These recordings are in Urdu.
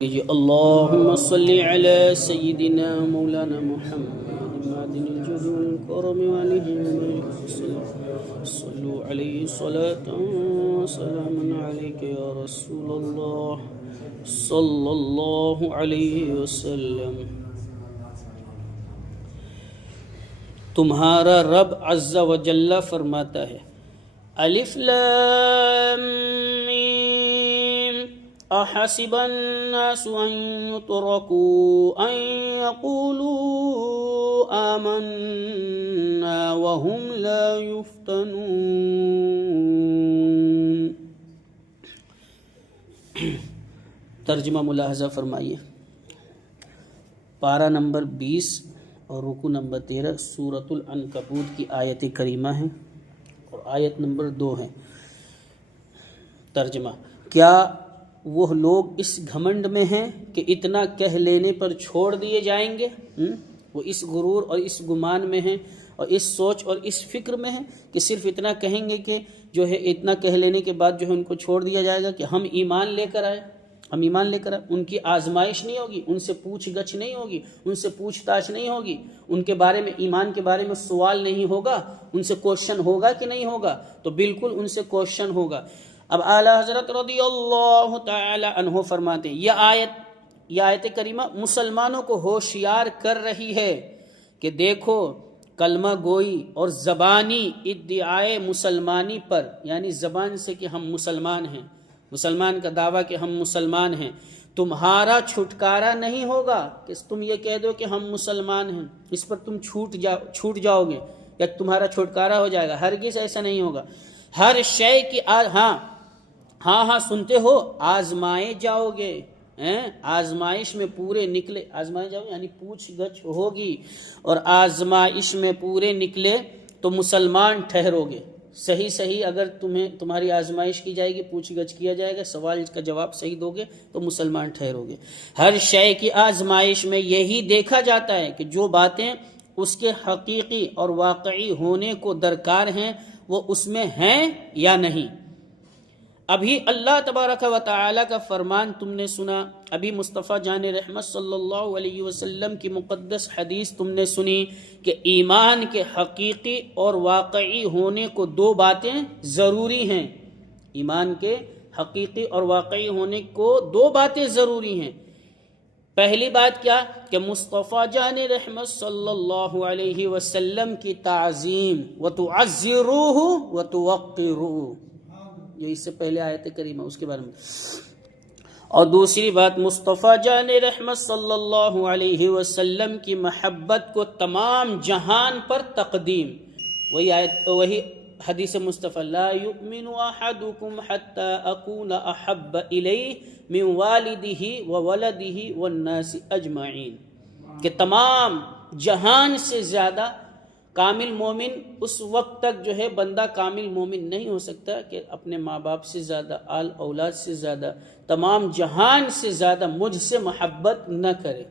اللهم صل على سيدنا مولانا محمد معدن الجود والكرم وآله صلوا عليه صلاة وسلاما عليك يا رسول الله صلى الله عليه وسلم. تمہارا رب عز و جل فرماتا ہے الف لام میم احسب الناس ان يتركوا ان يقولوا آمنا وهم لا يفتنون. ترجمہ ملاحظہ فرمائیے. پارہ نمبر 20 اور رکوع نمبر 13 سورۃ العنکبوت کی آیت کریمہ ہے اور آیت نمبر 2 ہے. ترجمہ: کیا وہ لوگ اس گھمنڈ میں ہیں کہ اتنا کہہ لینے پر چھوڑ دیے جائیں گے؟ وہ اس غرور اور اس گمان میں ہیں اور اس سوچ اور اس فکر میں ہیں کہ صرف اتنا کہیں گے کہ جو ہے اتنا کہہ لینے کے بعد جو ہے ان کو چھوڑ دیا جائے گا کہ ہم ایمان لے کر آئے. ان کی آزمائش نہیں ہوگی، ان سے پوچھ گچھ نہیں ہوگی، ان سے پوچھ تاچھ نہیں ہوگی، ان کے بارے میں ایمان کے بارے میں سوال نہیں ہوگا، ان سے کوشچن ہوگا کہ نہیں ہوگا؟ تو بالکل ان سے کوشچن ہوگا. اب اعلیٰ حضرت رضی اللہ تعالی عنہ فرماتے ہیں یہ آیت کریمہ مسلمانوں کو ہوشیار کر رہی ہے کہ دیکھو کلمہ گوئی اور زبانی ادعائے مسلمانی پر، یعنی زبان سے کہ ہم مسلمان ہیں، مسلمان کا دعویٰ کہ ہم مسلمان ہیں، تمہارا چھٹکارا نہیں ہوگا کہ تم یہ کہہ دو کہ ہم مسلمان ہیں، اس پر تم چھوٹ جاؤ گے یا تمہارا چھٹکارا ہو جائے گا. ہرگز ایسا نہیں ہوگا. ہر شے کی ہاں سنتے ہو آزمائے جاؤ گے، آزمائش میں پورے نکلے، آزمائے جاؤ یعنی پوچھ گچھ ہوگی اور آزمائش میں پورے نکلے تو مسلمان ٹھہرو گے. صحیح اگر تمہاری آزمائش کی جائے گی، پوچھ گچھ کیا جائے گا، سوال کا جواب صحیح دو گے تو مسلمان ٹھہرو گے. ہر شے کی آزمائش میں یہی دیکھا جاتا ہے کہ جو باتیں اس کے حقیقی اور واقعی ہونے کو درکار ہیں وہ اس میں ہیں یا نہیں. ابھی اللہ تبارک و تعالی کا فرمان تم نے سنا، ابھی مصطفیٰ جان رحمت صلی اللہ علیہ وسلم کی مقدس حدیث تم نے سنی کہ ایمان کے حقیقی اور واقعی ہونے کو دو باتیں ضروری ہیں. ایمان کے حقیقی اور واقعی ہونے کو دو باتیں ضروری ہیں. پہلی بات کیا کہ مصطفیٰ جان رحمت صلی اللہ علیہ وسلم کی تعظیم وتعزروہ وتوقروہ، یہ اس سے پہلے آیت کریمہ اس کے بارے میں. اور دوسری بات مصطفیٰ جان رحمت صلی اللہ علیہ وسلم کی محبت کو تمام جہان پر تقدیم. وہی حدیث مصطفیٰ لا یؤمن احدکم حتی اکون احب الیہ من والدہ وولدہ والناس اجمعین، کہ تمام جہان سے زیادہ کامل مومن اس وقت تک جو ہے بندہ کامل مومن نہیں ہو سکتا کہ اپنے ماں باپ سے زیادہ، آل اولاد سے زیادہ، تمام جہان سے زیادہ مجھ سے محبت نہ کرے.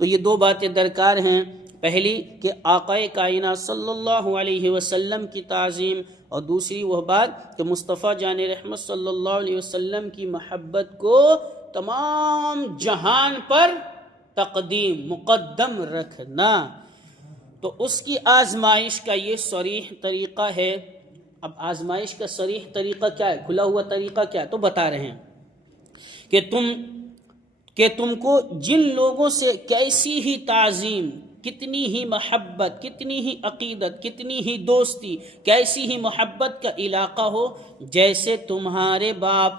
تو یہ دو باتیں درکار ہیں. پہلی کہ آقا کائنات صلی اللہ علیہ وسلم کی تعظیم، اور دوسری وہ بات کہ مصطفیٰ جان رحمت صلی اللہ علیہ وسلم کی محبت کو تمام جہان پر تقدیم مقدم رکھنا. تو اس کی آزمائش کا یہ صریح طریقہ ہے. اب آزمائش کا صریح طریقہ کیا ہے، کھلا ہوا طریقہ کیا ہے؟ تو بتا رہے ہیں کہ تم کو جن لوگوں سے کیسی ہی تعظیم، کتنی ہی محبت، کتنی ہی عقیدت، کتنی ہی دوستی، کیسی ہی محبت کا علاقہ ہو، جیسے تمہارے باپ،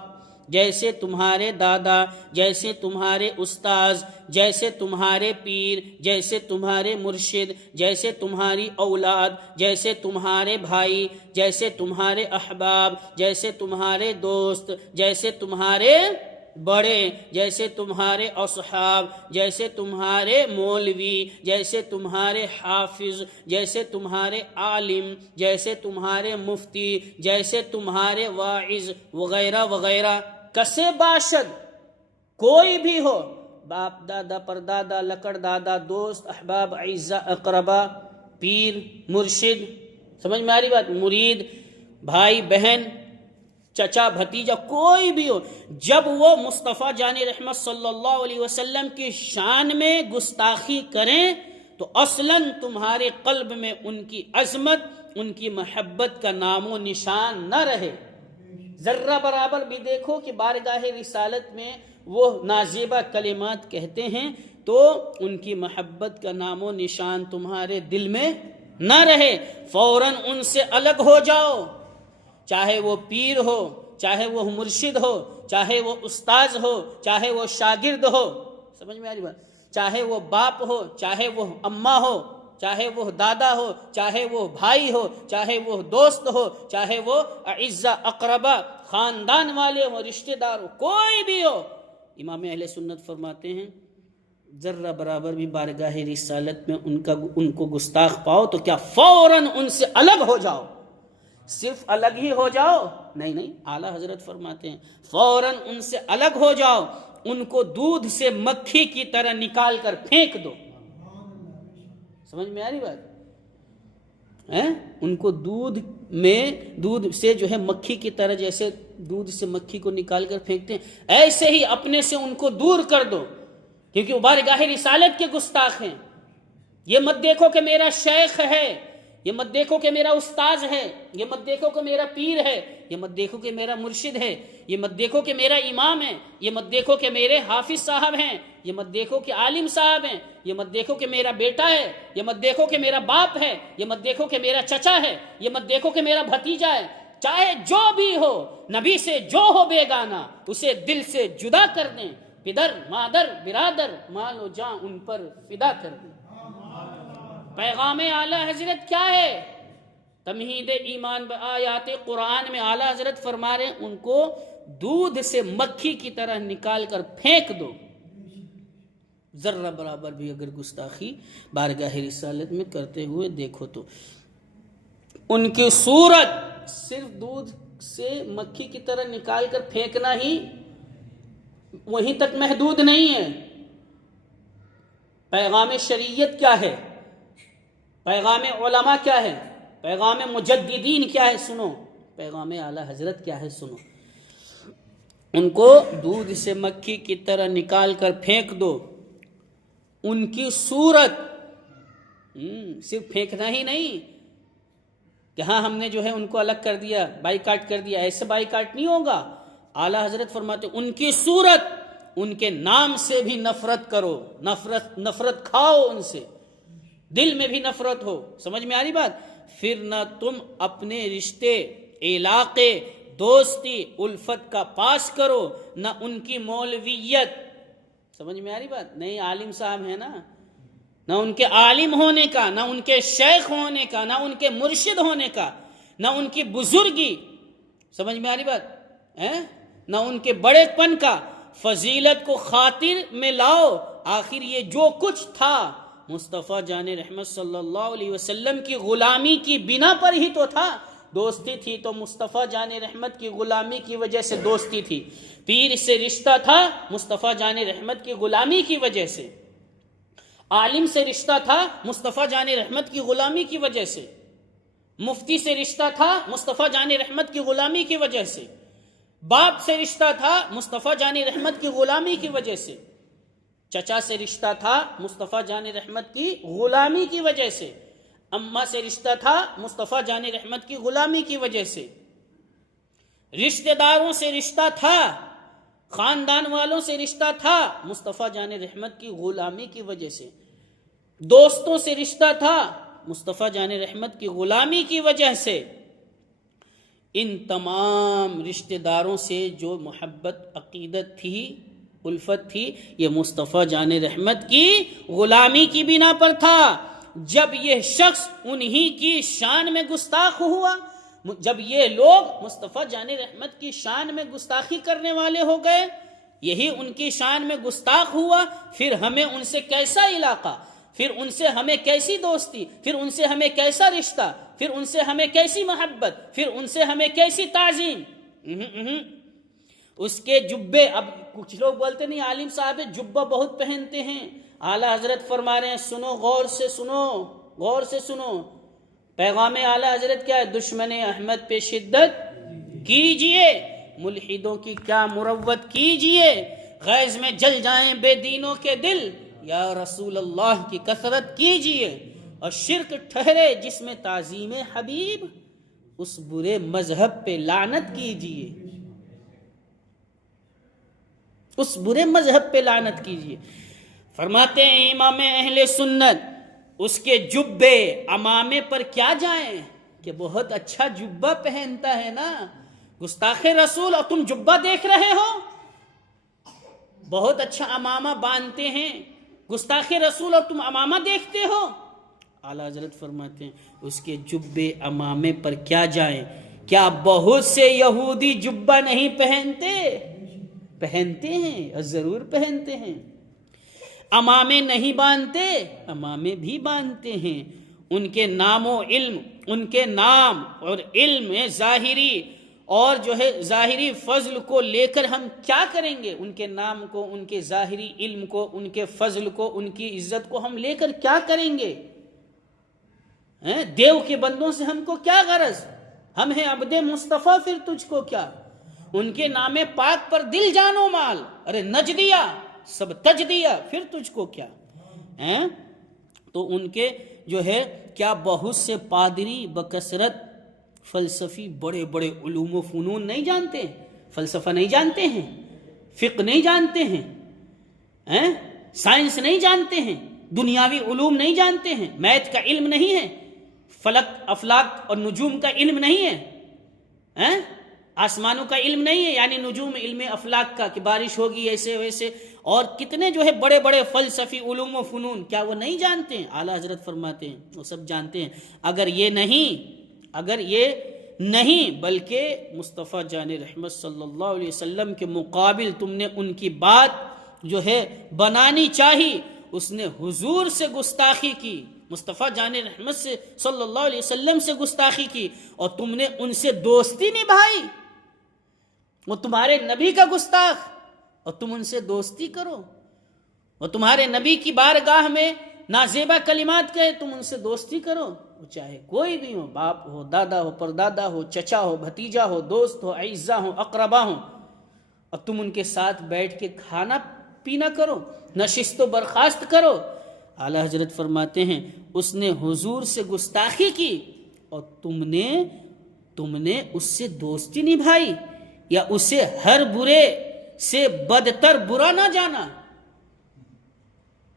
جیسے تمہارے دادا، جیسے تمہارے استاذ، جیسے تمہارے پیر، جیسے تمہارے مرشد، جیسے تمہاری اولاد، جیسے تمہارے بھائی، جیسے تمہارے احباب، جیسے تمہارے دوست، جیسے تمہارے بڑے، جیسے تمہارے اصحاب، جیسے تمہارے مولوی، جیسے تمہارے حافظ، جیسے تمہارے عالم، جیسے تمہارے مفتی، جیسے تمہارے واعظ وغیرہ وغیرہ، کسے باشد کوئی بھی ہو، باپ دادا پردادا لکڑ دادا دوست احباب اعزاء اقربا پیر مرشد، سمجھ میں آ رہی بات، مرید بھائی بہن، چچا بھتیجا کوئی بھی ہو، جب وہ مصطفیٰ جان رحمت صلی اللہ علیہ وسلم کی شان میں گستاخی کریں تو اصلاً تمہارے قلب میں ان کی عظمت، ان کی محبت کا نام و نشان نہ رہے۔ ذرہ برابر بھی دیکھو کہ بارگاہ رسالت میں وہ نازیبہ کلمات کہتے ہیں تو ان کی محبت کا نام و نشان تمہارے دل میں نہ رہے، فوراً ان سے الگ ہو جاؤ، چاہے وہ پیر ہو، چاہے وہ مرشد ہو، چاہے وہ استاذ ہو، چاہے وہ شاگرد ہو، سمجھ میں آ رہی بات، چاہے وہ باپ ہو، چاہے وہ اماں ہو، چاہے وہ دادا ہو، چاہے وہ بھائی ہو، چاہے وہ دوست ہو، چاہے وہ اعزا اقربا خاندان والے ہو، رشتہ دار ہو، کوئی بھی ہو، امام اہل سنت فرماتے ہیں ذرہ برابر بھی بارگاہ رسالت میں ان کو گستاخ پاؤ تو کیا فوراً ان سے الگ ہو جاؤ۔ صرف الگ ہی ہو جاؤ نہیں، اعلیٰ حضرت فرماتے ہیں فوراً ان سے الگ ہو جاؤ، ان کو دودھ سے مکھی کی طرح نکال کر پھینک دو۔ سمجھ میں آ رہی بات؟ ان کو دودھ سے جو ہے مکھی کی طرح، جیسے دودھ سے مکھی کو نکال کر پھینکتے ہیں، ایسے ہی اپنے سے ان کو دور کر دو، کیونکہ وہ بارگاہ رسالت کے گستاخ ہیں۔ یہ مت دیکھو کہ میرا شیخ ہے، یہ مت دیکھو کہ میرا استاذ ہے، یہ مت دیکھو کہ میرا پیر ہے، یہ مت دیکھو کہ میرا مرشد ہے، یہ مت دیکھو کہ میرا امام ہے، یہ مت دیکھو کہ میرے حافظ صاحب ہیں، یہ مت دیکھو کہ عالم صاحب ہیں، یہ مت دیکھو کہ میرا بیٹا ہے، یہ مت دیکھو کہ میرا باپ ہے، یہ مت دیکھو کہ میرا چچا ہے، یہ مت دیکھو کہ میرا بھتیجا ہے، چاہے جو بھی ہو، نبی سے جو ہو بیگانہ اسے دل سے جدا کر دیں، پدر مادر برادر مال و جاں ان پر فدا کر دیں۔ پیغام اعلیٰ حضرت کیا ہے؟ تمہید ایمان بآیات قرآن میں اعلیٰ حضرت فرما رہے ہیں ان کو دودھ سے مکھی کی طرح نکال کر پھینک دو۔ ذرہ برابر بھی اگر گستاخی بارگاہ رسالت میں کرتے ہوئے دیکھو تو ان کی صورت صرف دودھ سے مکھی کی طرح نکال کر پھینکنا ہی وہیں تک محدود نہیں ہے۔ پیغام شریعت کیا ہے؟ پیغام علماء کیا ہے؟ پیغام مجددین کیا ہے؟ سنو، پیغام اعلیٰ حضرت کیا ہے؟ سنو، ان کو دودھ سے مکھی کی طرح نکال کر پھینک دو، ان کی صورت صرف پھینکنا ہی نہیں کہ ہاں ہم نے جو ہے ان کو الگ کر دیا، بائیکاٹ کر دیا، ایسے بائیکاٹ نہیں ہوگا۔ اعلیٰ حضرت فرماتے ان کی صورت، ان کے نام سے بھی نفرت کرو، نفرت کھاؤ ان سے، دل میں بھی نفرت ہو۔ سمجھ میں آ رہی بات؟ پھر نہ تم اپنے رشتے، علاقے، دوستی، الفت کا پاس کرو، نہ ان کی مولویت۔ سمجھ میں آ رہی بات؟ نہیں عالم صاحب ہیں نا، نہ ان کے عالم ہونے کا، نہ ان کے شیخ ہونے کا، نہ ان کے مرشد ہونے کا، نہ ان کی بزرگی، سمجھ میں آ رہی بات؟ نہ ان کے بڑے پن کا، فضیلت کو خاطر میں لاؤ۔ آخر یہ جو کچھ تھا مصطفیٰ جان رحمت صلی اللہ علیہ وسلم کی غلامی کی بنا پر ہی تو تھا۔ دوستی تھی تو مصطفیٰ جان رحمت کی غلامی کی وجہ سے دوستی تھی، پیر سے رشتہ تھا مصطفیٰ جان رحمت کی غلامی کی وجہ سے، عالم سے رشتہ تھا مصطفیٰ جان رحمت کی غلامی کی وجہ سے، مفتی سے رشتہ تھا مصطفیٰ جان رحمت کی غلامی کی وجہ سے، باپ سے رشتہ تھا مصطفیٰ جان رحمت کی غلامی کی وجہ سے، چچا سے رشتہ تھا مصطفیٰ جان رحمت کی غلامی کی وجہ سے، اماں سے رشتہ تھا مصطفیٰ جان رحمت کی غلامی کی وجہ سے، رشتہ داروں سے رشتہ تھا، خاندان والوں سے رشتہ تھا مصطفیٰ جان رحمت کی غلامی کی وجہ سے، دوستوں سے رشتہ تھا مصطفیٰ جان رحمت کی غلامی کی وجہ سے۔ ان تمام رشتہ داروں سے جو محبت، عقیدت تھی، الفت تھی، یہ مصطفیٰ جان رحمت کی غلامی کی بنا پر تھا۔ جب یہ شخص انہی کی شان میں گستاخ ہوا، جب یہ لوگ مصطفیٰ جان رحمت کی شان میں گستاخی کرنے والے ہو گئے، یہی ان کی شان میں گستاخ ہوا، پھر ہمیں ان سے کیسا علاقہ، پھر ان سے ہمیں کیسی دوستی، پھر ان سے ہمیں کیسا رشتہ، پھر ان سے ہمیں کیسی محبت، پھر ان سے ہمیں کیسی تعظیم۔ اس کے جبے، اب کچھ لوگ بولتے نہیں عالم صاحب جبہ بہت پہنتے ہیں، اعلیٰ حضرت فرما رہے ہیں سنو، غور سے سنو، غور سے سنو، پیغام اعلیٰ حضرت کیا ہے؟ دشمن احمد پہ شدت کیجئے، ملحدوں کی کیا مروت کیجئے، غیظ میں جل جائیں بے دینوں کے دل، یا رسول اللہ کی کثرت کیجئے، اور شرک ٹھہرے جس میں تعظیم حبیب، اس برے مذہب پہ لعنت کیجئے، اس برے مذہب پہ لعنت کیجئے۔ فرماتے ہیں امام اہل سنت، اس کے جبے عمامے پر کیا جائیں کہ بہت اچھا جبہ پہنتا ہے نا، گستاخ رسول، اور تم جبہ دیکھ رہے ہو، بہت اچھا امامہ باندھتے ہیں گستاخ رسول، اور تم امامہ دیکھتے ہو۔ اعلیٰ حضرت فرماتے ہیں اس کے جبے امامے پر کیا جائیں، کیا بہت سے یہودی جبہ نہیں پہنتے؟ پہنتے ہیں، اور ضرور پہنتے ہیں۔ امامے نہیں باندھتے؟ امامے بھی باندھتے ہیں۔ ان کے نام و علم، ان کے نام اور علم ظاہری اور ظاہری فضل کو لے کر ہم کیا کریں گے؟ ان کے نام کو، ان کے ظاہری علم کو، ان کے فضل کو، ان کی عزت کو ہم لے کر کیا کریں گے؟ دیو کے بندوں سے ہم کو کیا غرض؟ ہم ہیں عبد مصطفیٰ، پھر تجھ کو کیا؟ ان کے نام پاک پر دل جان و مال، ارے نج دیا، سب تج دیا، پھر تجھ کو کیا؟ تو ان کے کیا بہت سے پادری بکثرت فلسفی بڑے بڑے علوم و فنون نہیں جانتے، فلسفہ نہیں جانتے ہیں، فقہ نہیں جانتے ہیں، سائنس نہیں جانتے ہیں، دنیاوی علوم نہیں جانتے ہیں، میتھ کا علم نہیں ہے، فلک افلاک اور نجوم کا علم نہیں ہے، آسمانوں کا علم نہیں ہے، یعنی نجوم، علم افلاک کا کہ بارش ہوگی ایسے ویسے، اور کتنے بڑے بڑے فلسفی علوم و فنون، کیا وہ نہیں جانتے ہیں؟ اعلیٰ حضرت فرماتے ہیں وہ سب جانتے ہیں۔ اگر یہ نہیں بلکہ مصطفیٰ جان رحمت صلی اللہ علیہ وسلم کے مقابل تم نے ان کی بات بنانی چاہی، اس نے حضور سے گستاخی کی، مصطفیٰ جان رحمت سے صلی اللہ علیہ وسلم سے گستاخی کی، اور تم نے ان سے دوستی نبھائی، وہ تمہارے نبی کا گستاخ، اور تم ان سے دوستی کرو، وہ تمہارے نبی کی بارگاہ میں نازیبا کلمات کہے، تم ان سے دوستی کرو، وہ چاہے کوئی بھی ہو، باپ ہو، دادا ہو، پردادا ہو، چچا ہو، بھتیجا ہو، دوست ہو، اعزا ہو، اقربا ہو، اور تم ان کے ساتھ بیٹھ کے کھانا پینا کرو، نشست و برخاست کرو۔ اعلیٰ حضرت فرماتے ہیں اس نے حضور سے گستاخی کی، اور تم نے اس سے دوستی نبھائی، یا اسے ہر برے سے بدتر برا نہ جانا۔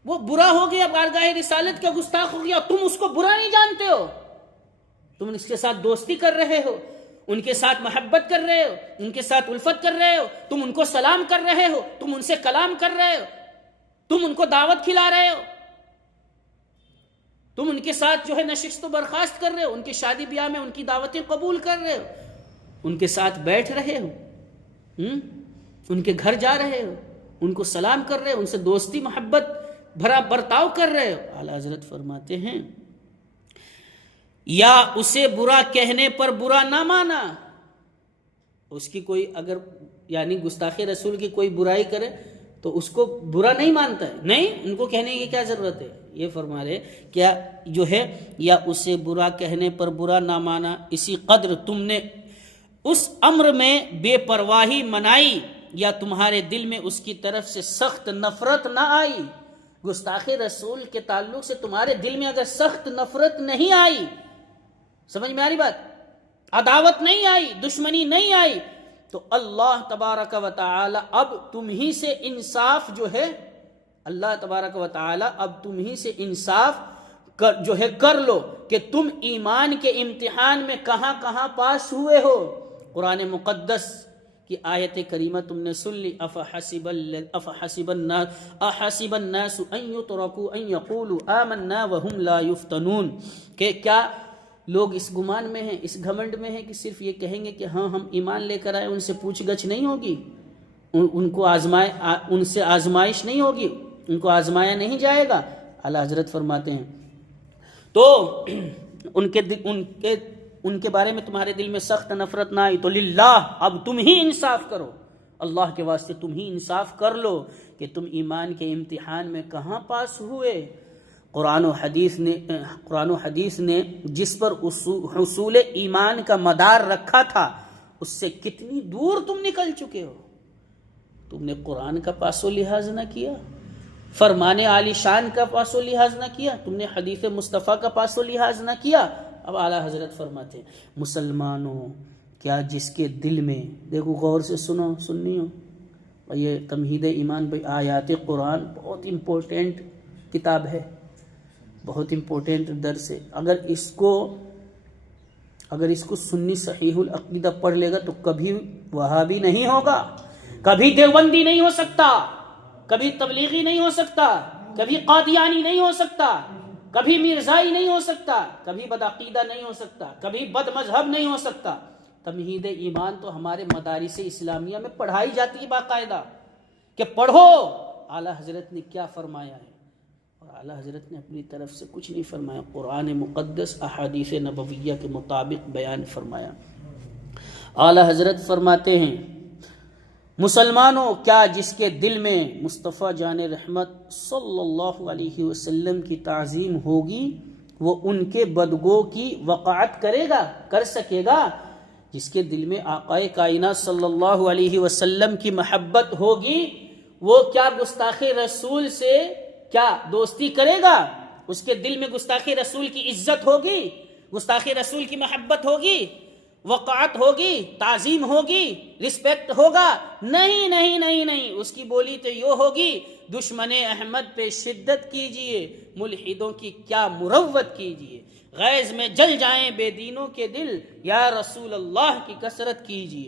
وہ برا ہو گیا، بارگاہ رسالت کا گستاخ ہو گیا، تم اس کو برا نہیں جانتے ہو، تم اس کے ساتھ دوستی کر رہے ہو، ان کے ساتھ محبت کر رہے ہو، ان کے ساتھ الفت کر رہے ہو، تم ان کو سلام کر رہے ہو، تم ان سے کلام کر رہے ہو، تم ان کو دعوت کھلا رہے ہو، تم ان کے ساتھ نشست و برخاست کر رہے ہو، ان کی شادی بیاہ میں ان کی دعوتیں قبول کر رہے ہو، ان کے ساتھ بیٹھ رہے ہو، ان کے گھر جا رہے ہو، ان کو سلام کر رہے ہو، ان سے دوستی محبت بھرا برتاؤ کر رہے ہو۔ اعلیٰ حضرت فرماتے ہیں یا اسے برا کہنے پر برا نہ مانا، اس کی کوئی اگر گستاخی رسول کی کوئی برائی کرے تو اس کو برا نہیں مانتا ہے، نہیں، ان کو کہنے کی کیا ضرورت ہے؟ یہ فرما رہے کیا یا اسے برا کہنے پر برا نہ مانا، اسی قدر تم نے اس امر میں بے پرواہی منائی، یا تمہارے دل میں اس کی طرف سے سخت نفرت نہ آئی۔ گستاخ رسول کے تعلق سے تمہارے دل میں اگر سخت نفرت نہیں آئی، سمجھ میں آ رہی بات، عداوت نہیں آئی، دشمنی نہیں آئی، تو اللہ تبارک و تعالی اب تم ہی سے انصاف اللہ تبارک و تعالی اب تم ہی سے انصاف کر لو کہ تم ایمان کے امتحان میں کہاں کہاں پاس ہوئے ہو۔ قرآن مقدس کی آیت کریمہ تم نے سن لی، احسب الناس ان یترکوا ان یقولوا آمنا وهم لا یفتنون، کہ کیا لوگ اس گمان میں ہیں، اس گھمنڈ میں ہیں کہ صرف یہ کہیں گے کہ ہاں ہم ایمان لے کر آئے، ان سے پوچھ گچھ نہیں ہوگی، ان سے آزمائش نہیں ہوگی، ان کو آزمایا نہیں جائے گا۔ اعلیٰ حضرت فرماتے ہیں تو ان کے بارے میں تمہارے دل میں سخت نفرت نہ آئی تو للہ اب تم ہی انصاف کرو، اللہ کے واسطے تم ہی انصاف کر لو کہ تم ایمان کے امتحان میں کہاں پاس ہوئے۔ قرآن و حدیث نے جس پر حصول ایمان کا مدار رکھا تھا، اس سے کتنی دور تم نکل چکے ہو. تم نے قرآن کا پاس و لحاظ نہ کیا، فرمان عالی شان کا پاس و لحاظ نہ کیا، تم نے حدیث مصطفیٰ کا پاس و لحاظ نہ کیا. اب اعلیٰ حضرت فرماتے ہیں مسلمانوں کیا جس کے دل میں، دیکھو غور سے سنو سننیو، یہ تمہید ایمان بھائی آیات قرآن بہت امپورٹنٹ کتاب ہے، بہت امپورٹنٹ درس ہے. اگر اس کو سنی صحیح العقیدہ پڑھ لے گا تو کبھی وہابی نہیں ہوگا، کبھی دیوبندی نہیں ہو سکتا، کبھی تبلیغی نہیں ہو سکتا، کبھی قادیانی نہیں ہو سکتا، کبھی مرزائی نہیں ہو سکتا، کبھی بدعقیدہ نہیں ہو سکتا، کبھی بد مذہب نہیں ہو سکتا. تمہید ایمان تو ہمارے مدارس اسلامیہ میں پڑھائی جاتی ہے باقاعدہ کہ پڑھو. اعلیٰ حضرت نے کیا فرمایا ہے؟ اور اعلیٰ حضرت نے اپنی طرف سے کچھ نہیں فرمایا، قرآن مقدس احادیث نبویہ کے مطابق بیان فرمایا. اعلیٰ حضرت فرماتے ہیں مسلمانوں کیا جس کے دل میں مصطفیٰ جان رحمت صلی اللہ علیہ وسلم کی تعظیم ہوگی وہ ان کے بدگو کی وقاعت کر سکے گا. جس کے دل میں آقائے کائنات صلی اللہ علیہ وسلم کی محبت ہوگی وہ کیا گستاخ رسول سے کیا دوستی کرے گا؟ اس کے دل میں گستاخ رسول کی عزت ہوگی، گستاخ رسول کی محبت ہوگی، وقاعت ہوگی، تعظیم ہوگی، رسپیکٹ ہوگا؟ نہیں نہیں نہیں نہیں. اس کی بولی تو یہ ہوگی دشمن احمد پہ شدت کیجئے، ملحدوں کی کیا مروت کیجئے، غیظ میں جل جائیں بے دینوں کے دل، یا رسول اللہ کی کثرت کیجئے.